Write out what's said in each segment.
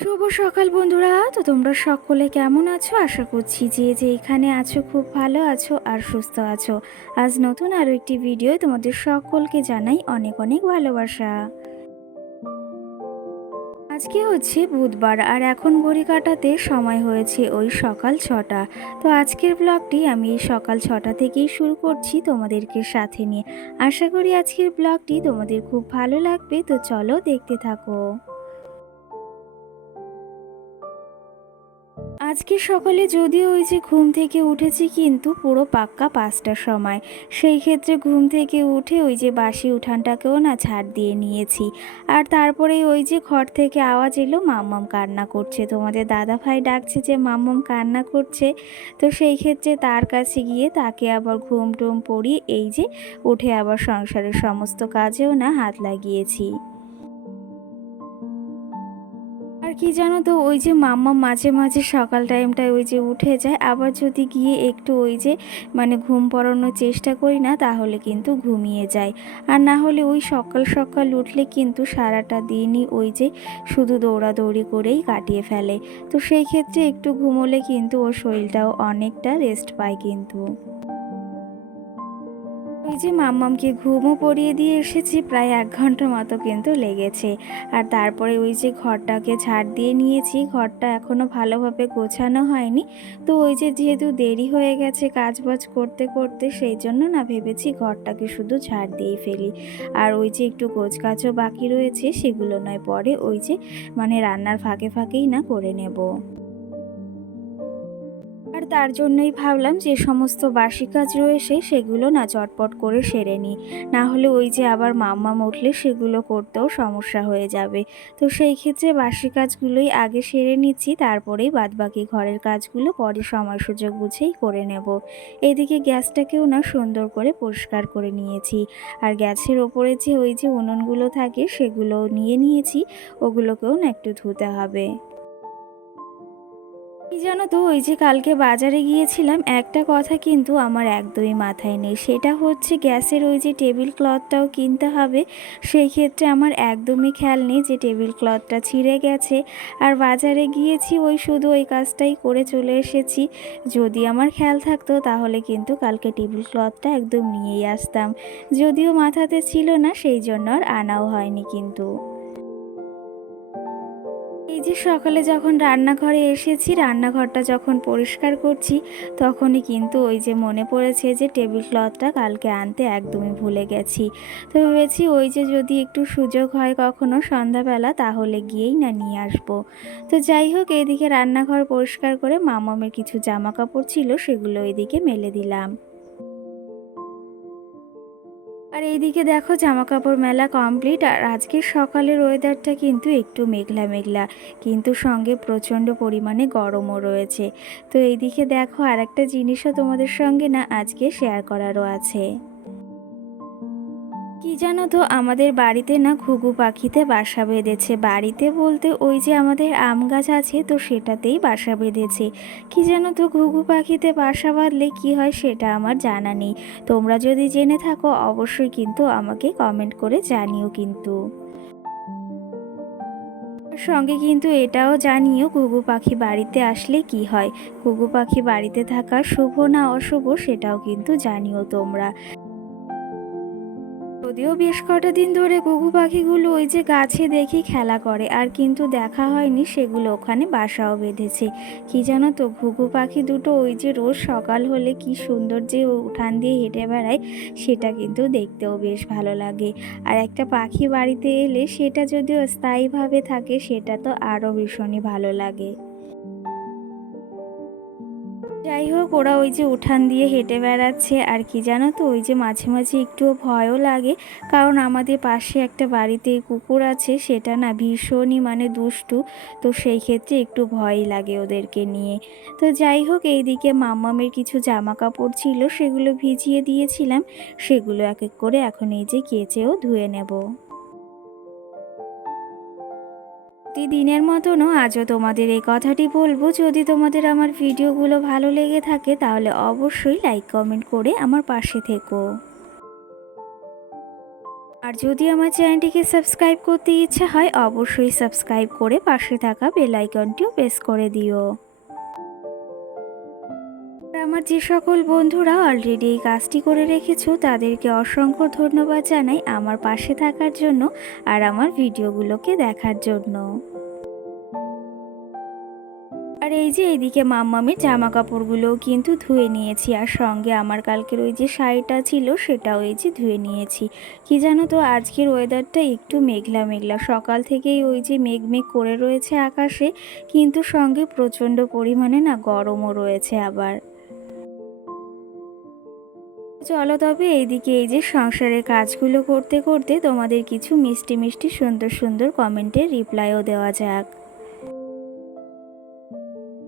শুভ সকাল বন্ধুরা। তো তোমরা সকলে কেমন আছো? আশা করছি যে এখানে আছো খুব ভালো আছো আর সুস্থ আছো। আজ নতুন আরও একটি ভিডিও তোমাদের সকলকে জানাই অনেক অনেক ভালোবাসা। আজকে হচ্ছে বুধবার আর এখন ঘড়ি কাটাতে সময় হয়েছে ওই সকাল 6টা। তো আজকের ব্লগটি আমি এই সকাল 6টা থেকেই শুরু করছি তোমাদেরকে সাথে নিয়ে। আশা করি আজকের ব্লগটি তোমাদের খুব ভালো লাগবে। তো চলো দেখতে থাকো। আজকে সকালে যদিও ওই যে ঘুম থেকে উঠেছি কিন্তু পুরো পাক্কা 5টার সময়। সেই ক্ষেত্রে ঘুম থেকে উঠে ওই যে বাসি উঠানটাকেও না ঝাড় দিয়ে নিয়েছি। আর তারপরে ওই যে ঘর থেকে আওয়াজ এলো মাম্মাম কান্না করছে, তোমাদের দাদা ভাই ডাকছে যে মাম্মাম কান্না করছে। তো সেই ক্ষেত্রে তার কাছে গিয়ে তাকে আবার ঘুম টুম পড়িয়ে এই যে উঠে আবার সংসারের সমস্ত কাজেও না হাত লাগিয়েছি। আর কি জানো তো, ওই যে মাম্মা মাঝে মাঝে সকাল টাইমটায় ওই যে উঠে যায়, আবার যদি গিয়ে একটু ওই যে ঘুম পড়ানোর চেষ্টা করি না তাহলে কিন্তু ঘুমিয়ে যায়। আর না হলে ওই সকাল সকাল উঠলে কিন্তু সারাটা দিনই ওই যে শুধু দৌড়াদৌড়ি করেই কাটিয়ে ফেলে। তো সেই ক্ষেত্রে একটু ঘুমোলে কিন্তু ওর শরীরটাও অনেকটা রেস্ট পায় কিন্তু। ওই যে মাম্মামকে ঘুমও পড়িয়ে দিয়ে এসেছি, প্রায় 1 ঘন্টা মতো কিন্তু লেগেছে। আর তারপরে ওই যে ঘরটাকে ঝাড় দিয়ে নিয়েছি, ঘরটা এখনও ভালোভাবে গোছানো হয়নি। তো ওই যে যেহেতু দেরি হয়ে গেছে কাজবাজ করতে করতে, সেই জন্য না ভেবেছি ঘরটাকে শুধু ঝাড় দিয়েই ফেলি। আর ওই যে একটু গোছগাছও বাকি রয়েছে, সেগুলো নয় পরে ওই যে রান্নার ফাঁকে ফাঁকেই না করে নেব। আর তার জন্যই ভাবলাম যে সমস্ত বাসি কাজ রয়েছে সেগুলো না চটপট করে সেরে নিই। না হলে ওই যে আবার মাম্মাম উঠলে সেগুলো করতেও সমস্যা হয়ে যাবে। তো সেই ক্ষেত্রে বাসি কাজগুলোই আগে সেরে নিচ্ছি, তারপরেই বাদবাকি ঘরের কাজগুলো পরে সময় সুযোগ বুঝেই করে নেব। এদিকে গ্যাসটাকেও না সুন্দর করে পরিষ্কার করে নিয়েছি। আর গ্যাসের ওপরে যে ওই যে উনুনগুলো থাকে সেগুলো নিয়ে নিয়েছি, ওগুলোকেও না একটু ধুতে হবে। কি জানো তো, ওই যে কালকে বাজারে গিয়েছিলাম, একটা কথা কিন্তু আমার একদমই মাথায় নেই, সেটা হচ্ছে গ্যাসের ওই যে টেবিল ক্লথটাও কিনতে হবে। সেই ক্ষেত্রে আমার একদমই খেয়াল নেই যে টেবিল ক্লথটা ছিঁড়ে গেছে। আর বাজারে গিয়েছি ওই শুধু ওই কাজটাই করে চলে এসেছি। যদি আমার খেয়াল থাকতো তাহলে কিন্তু কালকে টেবিল ক্লথটা একদম নিয়েই আসতাম। যদিও মাথাতে ছিল না, সেই জন্য আর আনাও হয়নি কিন্তু। এই যে সকালে যখন রান্নাঘরে এসেছি, রান্নাঘরটা যখন পরিষ্কার করছি, তখনই কিন্তু ওই যে মনে পড়েছে যে টেবিল ক্লথটা কালকে আনতে একদমই ভুলে গেছি। তো ভেবেছি ওই যে যদি একটু সুযোগ হয় কখনো সন্ধ্যাবেলা তাহলে গিয়েই না নিয়ে আসবো। তো যাই হোক, এইদিকে রান্নাঘর পরিষ্কার করে মামামের কিছু জামা কাপড় ছিল সেগুলো এইদিকে মেলে দিলাম। আর এইদিকে দেখো জামাকাপড় মেলা কমপ্লিট। আর আজকের সকালের ওয়েদারটা কিন্তু একটু মেঘলা মেঘলা, কিন্তু সঙ্গে প্রচণ্ড পরিমাণে গরমও রয়েছে। তো এইদিকে দেখো আর একটা জিনিসও তোমাদের সঙ্গে না আজকে শেয়ার করারও আছে। কি জানো তো, আমাদের বাড়িতে না ঘুঘু পাখিতে বাসা বেঁধেছে। বাড়িতে বলতে ওই যে আমাদের আম গাছ আছে, তো সেটাতেই বাসা বেঁধেছে। কি জানো তো, ঘুঘু পাখিতে বাসা বাঁধলে কি হয় সেটা আমার জানা নেই। তোমরা যদি জেনে থাকো অবশ্যই কিন্তু আমাকে কমেন্ট করে জানিও কিন্তু। সঙ্গে কিন্তু এটাও জানিও ঘুঘু পাখি বাড়িতে আসলে কি হয়। ঘুঘু পাখি বাড়িতে থাকা শুভ না অশুভ সেটাও কিন্তু জানিও তোমরা। যদিও বেশ কটা দিন ধরে ঘুঘু পাখিগুলো ওই যে গাছে দেখি খেলা করে, আর কিন্তু দেখা হয়নি সেগুলো ওখানে বাসাও বেঁধেছে। কি জানো তো, ঘুঘু পাখি দুটো ওই যে রোজ সকাল হলে কি সুন্দর যে উঠান দিয়ে হেঁটে বেড়ায়, সেটা কিন্তু দেখতেও বেশ ভালো লাগে। আর একটা পাখি বাড়িতে এলে সেটা যদিও স্থায়ীভাবে থাকে সেটা তো আরও ভীষণই ভালো লাগে। যাই হোক, ওরা ওই যে উঠান দিয়ে হেঁটে বেড়াচ্ছে। আর কি জানো তো, ওই যে মাঝে মাঝে একটুও ভয়ও লাগে, কারণ আমাদের পাশে একটা বাড়িতে কুকুর আছে, সেটা না ভীষণই দুষ্টু। তো সেই ক্ষেত্রে একটু ভয়ই লাগে ওদেরকে নিয়ে। তো যাই হোক, এইদিকে মাম্মামের কিছু জামা কাপড় ছিল সেগুলো ভিজিয়ে দিয়েছিলাম, সেগুলো এক এক করে এখন এই যে কেচেও ধুয়ে নেব। প্রতিদিনের মতনও আজও তোমাদের এই কথাটি বলবো, যদি তোমাদের আমার ভিডিওগুলো ভালো লেগে থাকে তাহলে অবশ্যই লাইক কমেন্ট করে আমার পাশে থেকো। আর যদি আমার চ্যানেলটিকে সাবস্ক্রাইব করতে ইচ্ছা হয় অবশ্যই সাবস্ক্রাইব করে পাশে থাকা বেল আইকনটিও প্রেস করে দিও। আমার যে সকল বন্ধুরা অলরেডি এই কাজটি করে রেখেছো তাদেরকে অসংখ্য ধন্যবাদ জানাই আমার পাশে থাকার জন্য আর আমার ভিডিওগুলোকে দেখার জন্য। আর এই যে এইদিকে মাম্মামের জামা কাপড়গুলোও কিন্তু ধুয়ে নিয়েছি, আর সঙ্গে আমার কালকের ওই যে শাড়িটা ছিল সেটাও এই যে ধুয়ে নিয়েছি। কি জানো তো আজকের ওয়েদারটা একটু মেঘলা মেঘলা, সকাল থেকেই ওই যে মেঘ মেঘ করে রয়েছে আকাশে, কিন্তু সঙ্গে প্রচণ্ড পরিমাণে না গরমও রয়েছে আবার। চলো তবে এইদিকে এই যে সংসারের কাজগুলো করতে করতে তোমাদের কিছু মিষ্টি মিষ্টি সুন্দর সুন্দর কমেন্টের রিপ্লাইও দেওয়া যাক।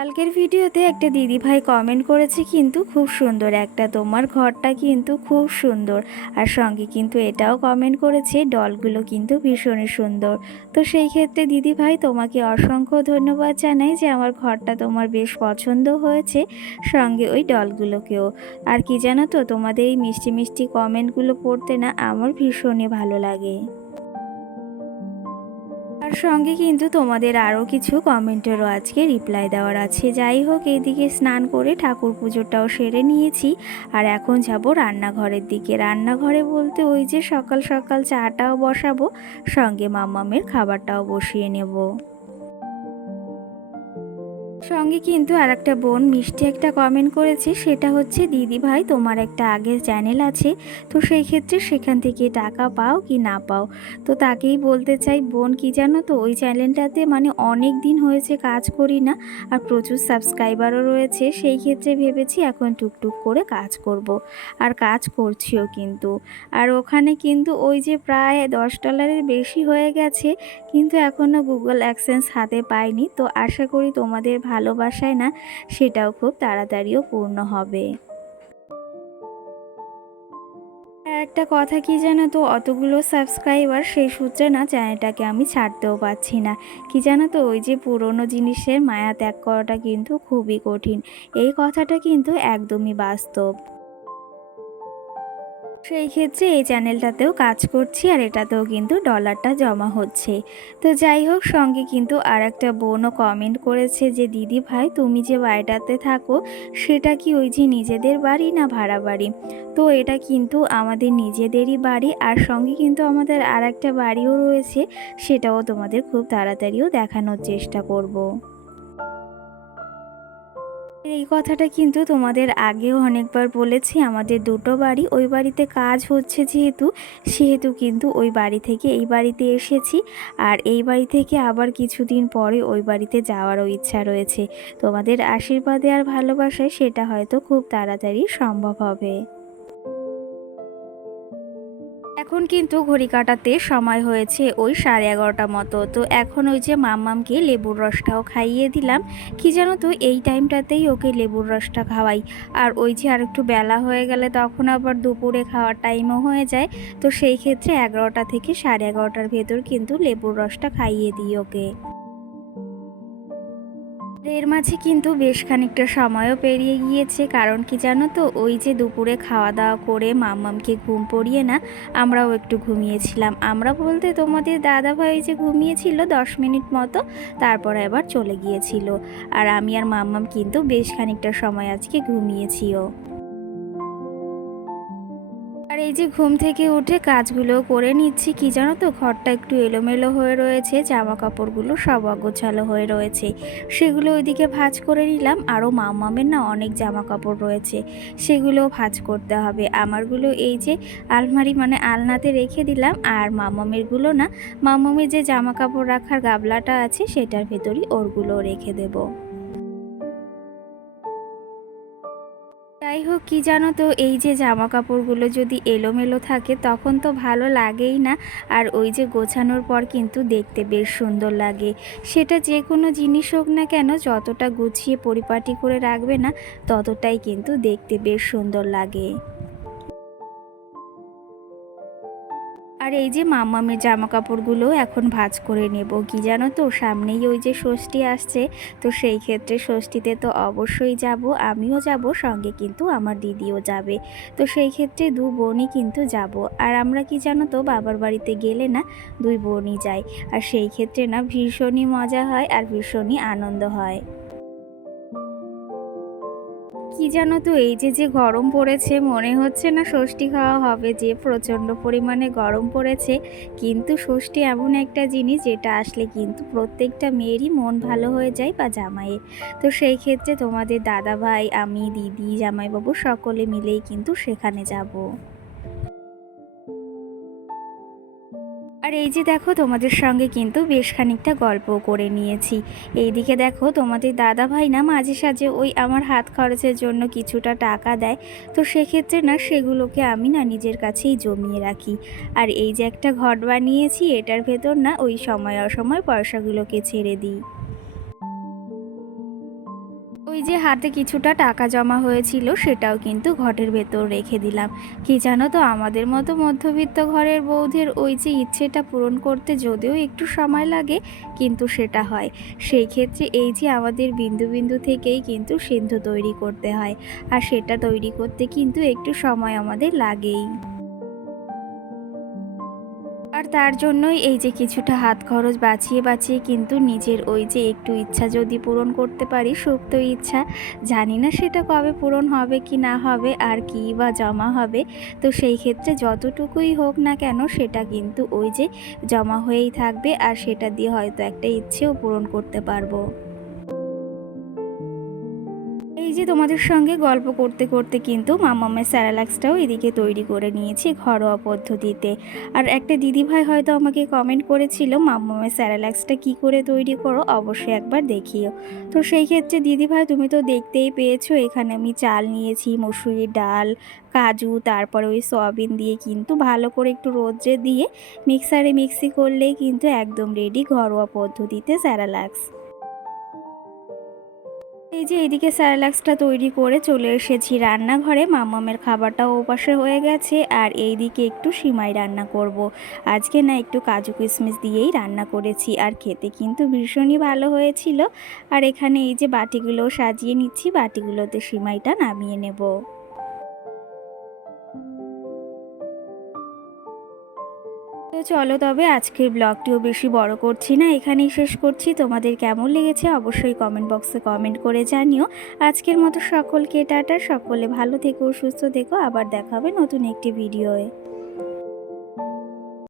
কালকের ভিডিওতে একটা দিদিভাই কমেন্ট করেছে কিন্তু খুব সুন্দর একটা, তোমার ঘরটা কিন্তু খুব সুন্দর, আর সঙ্গে কিন্তু এটাও কমেন্ট করেছে ডলগুলো কিন্তু ভীষণই সুন্দর। তো সেই ক্ষেত্রে দিদিভাই তোমাকে অসংখ্য ধন্যবাদ জানাই যে আমার ঘরটা তোমার বেশ পছন্দ হয়েছে, সঙ্গে ওই ডলগুলোকেও। আর কি জানো তো তোমাদের এই মিষ্টি মিষ্টি কমেন্টগুলো পড়তে না আমার ভীষণই ভালো লাগে। আর সঙ্গে কিন্তু তোমাদের আরও কিছু কমেন্টেরও আজকে রিপ্লাই দেওয়ার আছে। যাই হোক এইদিকে স্নান করে ঠাকুর পুজোটাও সেরে নিয়েছি, আর এখন যাব রান্নাঘরের দিকে। রান্নাঘরে বলতে ওই যে সকাল সকাল চাটাও বসাবো, সঙ্গে মাম্মামের খাবারটাও বসিয়ে নেব। সঙ্গে কিন্তু আর একটা বোন মিষ্টি একটা কমেন্ট করেছে, সেটা হচ্ছে দিদি ভাই তোমার একটা আগের চ্যানেল আছে, তো সেই ক্ষেত্রে সেখান থেকে টাকা পাও কি না পাও। তো তাকেই বলতে চাই বোন কি জানো তো ওই চ্যানেলটাতে মানে অনেক দিন হয়েছে কাজ করি না, আর প্রচুর সাবস্ক্রাইবারও রয়েছে, সেই ক্ষেত্রে ভেবেছি এখন টুকটুক করে কাজ করব, আর কাজ করছিও কিন্তু। আর ওখানে কিন্তু ওই যে প্রায় $10 বেশি হয়ে গেছে, কিন্তু এখনও গুগল অ্যাডসেন্স হাতে পাইনি। তো আশা করি তোমাদের ভালোবাসায় না সেটাও খুব তাড়াতাড়িও পূর্ণ হবে। আর একটা কথা কি জানো তো অতগুলো সাবস্ক্রাইবার সেই সূত্রে না চ্যানেলটাকে আমি ছাড়তেও পাচ্ছি না। কি জানো তো ওই যে পুরনো জিনিসের মায়া ত্যাগ করাটা কিন্তু খুবই কঠিন, এই কথাটা কিন্তু একদমই বাস্তব। সেই ক্ষেত্রে এই চ্যানেলটাতেও কাজ করছি, আর এটাতেও কিন্তু ডলারটা জমা হচ্ছে। তো যাই হোক সঙ্গে কিন্তু আর একটা বোনও কমেন্ট করেছে যে দিদি ভাই তুমি যে বাড়িটাতে থাকো সেটা কি ওই যে নিজেদের বাড়ি না ভাড়া বাড়ি। তো এটা কিন্তু আমাদের নিজেদেরই বাড়ি, আর সঙ্গে কিন্তু আমাদের আর একটা বাড়িও রয়েছে, সেটাও তোমাদের খুব তাড়াতাড়িও দেখানোর চেষ্টা করব। এই কথাটা কিন্তু তোমাদের আগেও অনেকবার বলেছি, আমাদের দুটো বাড়ি, ওই বাড়িতে কাজ হচ্ছে সেহেতু কিন্তু ওই বাড়ি থেকে এই বাড়িতে এসেছি, আর এই বাড়ি থেকে আবার কিছুদিন পরে ওই বাড়িতে যাওয়ারও ইচ্ছা রয়েছে। তোমাদের আশীর্বাদে আর ভালোবাসায় সেটা হয়তো খুব তাড়াতাড়ি সম্ভব হবে। এখন কিন্তু ঘড়ি কাটাতে সময় হয়েছে ওই 11:30 মতো। তো এখন ওই যে মাম্মামকে লেবুর রসটাও খাইয়ে দিলাম। কি জানো তো এই টাইমটাতেই ওকে লেবুর রসটা খাওয়াই, আর ওই যে আর একটু বেলা হয়ে গেলে তখন আবার দুপুরে খাওয়ার টাইমও হয়ে যায়। তো সেই ক্ষেত্রে 11টা থেকে 11:30টার ভেতর কিন্তু লেবুর রসটা খাইয়ে দিই ওকে। এর মাঝে কিন্তু বেশ খানিকটা সময়ও পেরিয়ে গিয়েছে, কারণ কি জানো তো ওই যে দুপুরে খাওয়া দাওয়া করে মাম্মামকে ঘুম পড়িয়ে না আমরাও একটু ঘুমিয়েছিলাম। আমরা বলতে তোমাদের দাদাভাই যে ঘুমিয়েছিল 10 মিনিট মতো, তারপরে আবার চলে গিয়েছিল, আর আমি আর মাম্মাম কিন্তু বেশ খানিকটা সময় আজকে ঘুমিয়েছিও। আর এই যে ঘুম থেকে উঠে কাজগুলো করে নিচ্ছি। কি জানো তো ঘরটা একটু এলোমেলো হয়ে রয়েছে, জামা কাপড়গুলো সব অগোছালো হয়ে রয়েছে, সেগুলো ওইদিকে ভাঁজ করে নিলাম। আরও মাম্মামের না অনেক জামা কাপড় রয়েছে, সেগুলোও ভাঁজ করতে হবে। আমারগুলো এই যে আলমারি মানে আলনাতে রেখে দিলাম, আর মাম্মামেরগুলো না মাম্মামের যে জামা কাপড় রাখার গাবলাটা আছে সেটার ভেতরই ওরগুলোও রেখে দেবো। যাই হোক কি জানো তো এই যে জামা কাপড়গুলো যদি এলোমেলো থাকে তখন তো ভালো লাগেই না, আর ওই যে গোছানোর পর কিন্তু দেখতে বেশ সুন্দর লাগে। সেটা যে কোনো জিনিস হোক না কেন যতটা গুছিয়ে পরিপাটি করে রাখবে না ততটাই কিন্তু দেখতে বেশ সুন্দর লাগে। আর আর এই যে মাম্মামের জামা কাপড়গুলো এখন ভাঁজ করে নেব। কি জানো তো, সামনেই ওই যে ষষ্ঠী আসছে, তো সেই ক্ষেত্রে ষষ্ঠীতে তো অবশ্যই যাব, আমিও যাব, সঙ্গে কিন্তু আমার দিদিও যাবে। তো সেই ক্ষেত্রে দু বোনই কিন্তু যাব। আর আমরা কি জানো তো, বাবার বাড়িতে গেলে না দুই বোনই যাই। আর সেই ক্ষেত্রে না ভীষণই মজা হয় আর ভীষণই আনন্দ হয়। কি জানো তো, এই যে গরম পড়েছে, মনে হচ্ছে না ষষ্ঠী খাওয়া হবে, যে প্রচণ্ড পরিমাণে গরম পড়েছে। কিন্তু ষষ্ঠী এমন একটা জিনিস যেটা আসলে কিন্তু প্রত্যেকটা মেয়েরই মন ভালো হয়ে যায়, বা জামাইয়ের। তো সেই ক্ষেত্রে তোমাদের দাদা ভাই, আমি, দিদি, জামাইবাবু সকলে মিলেই কিন্তু সেখানে যাব। আর এই যে দেখো, তোমাদের সঙ্গে কিন্তু বেশ খানিকটা গল্প করে নিয়েছি। এইদিকে দেখো, তোমাদের দাদা ভাই না মাঝে সাঝে ওই আমার হাত খরচের জন্য কিছুটা টাকা দেয়। তো সেক্ষেত্রে না সেগুলোকে আমি না নিজের কাছেই জমিয়ে রাখি। আর এই যে একটা ঘট বানিয়েছি, এটার ভেতর না ওই সময় অসময় পয়সাগুলোকে ছেড়ে দিই। ওই যে হাতে কিছুটা টাকা জমা হয়েছিল, সেটাও কিন্তু ঘটের ভেতর রেখে দিলাম। কি জানো তো, আমাদের মতো মধ্যবিত্ত ঘরের বউদের ওই যে ইচ্ছেটা পূরণ করতে যদিও একটু সময় লাগে, কিন্তু সেটা হয়। সেই ক্ষেত্রে এই যে আমাদের বিন্দু বিন্দু থেকেই কিন্তু সিন্ধু তৈরি করতে হয়, আর সেটা তৈরি করতে কিন্তু একটু সময় আমাদের লাগেই। আর তার জন্যই এই যে কিছুটা হাত খরচ বাঁচিয়ে বাঁচিয়ে কিন্তু নিজের ওই যে একটু ইচ্ছা যদি পূরণ করতে পারি, সুপ্ত ইচ্ছা, জানি না সেটা কবে পূরণ হবে কি না হবে, আর কি বা জমা হবে। তো সেই ক্ষেত্রে যতটুকুই হোক না কেন, সেটা কিন্তু ওই যে জমা হয়েই থাকবে, আর সেটা দিয়ে হয়তো একটা ইচ্ছেও পূরণ করতে পারবো। এই যে তোমাদের সঙ্গে গল্প করতে করতে কিন্তু মামামের স্যারালাক্সটাও এদিকে তৈরি করে নিয়েছি ঘরোয়া পদ্ধতিতে। আর একটা দিদিভাই হয়তো আমাকে কমেন্ট করেছিল, মামামের স্যারালাক্সটা কি করে তৈরি করো, অবশ্যই একবার দেখিও। তো সেই ক্ষেত্রে দিদিভাই, তুমি তো দেখতেই পেয়েছো, এখানে আমি চাল নিয়েছি, মসুরির ডাল, কাজু, তারপরে ওই সয়াবিন দিয়ে কিন্তু ভালো করে একটু রোদ্রে দিয়ে মিক্সারে মিক্সি করলেই কিন্তু একদম রেডি ঘরোয়া পদ্ধতিতে স্যারালাক্স। এই যে এদিকে স্যারেলাক্সটা তৈরি করে চলে এসেছি রান্নাঘরে, মাম্মামের খাবারটাও ওপাশে হয়ে গেছে। আর এই দিকে একটু সিমাই রান্না করব। আজকে না একটু কাজু কিশমিশ দিয়েই রান্না করেছি, আর খেতে কিন্তু ভীষণই ভালো হয়েছিল। আর এখানে এই যে বাটিগুলো সাজিয়ে নিচ্ছি, বাটিগুলোতে সিমাইটা নামিয়ে নেব। তো চলো তবে আজকের ব্লগটিও বেশি বড় করছি না, এখানেই শেষ করছি। তোমাদের কেমন লেগেছে অবশ্যই কমেন্ট বক্সে কমেন্ট করে জানিও। আজকের মতো সকলকে টাটা, সকলে ভালো থেকো, সুস্থ থেকো, আবার দেখা হবে নতুন একটি ভিডিওয়ে।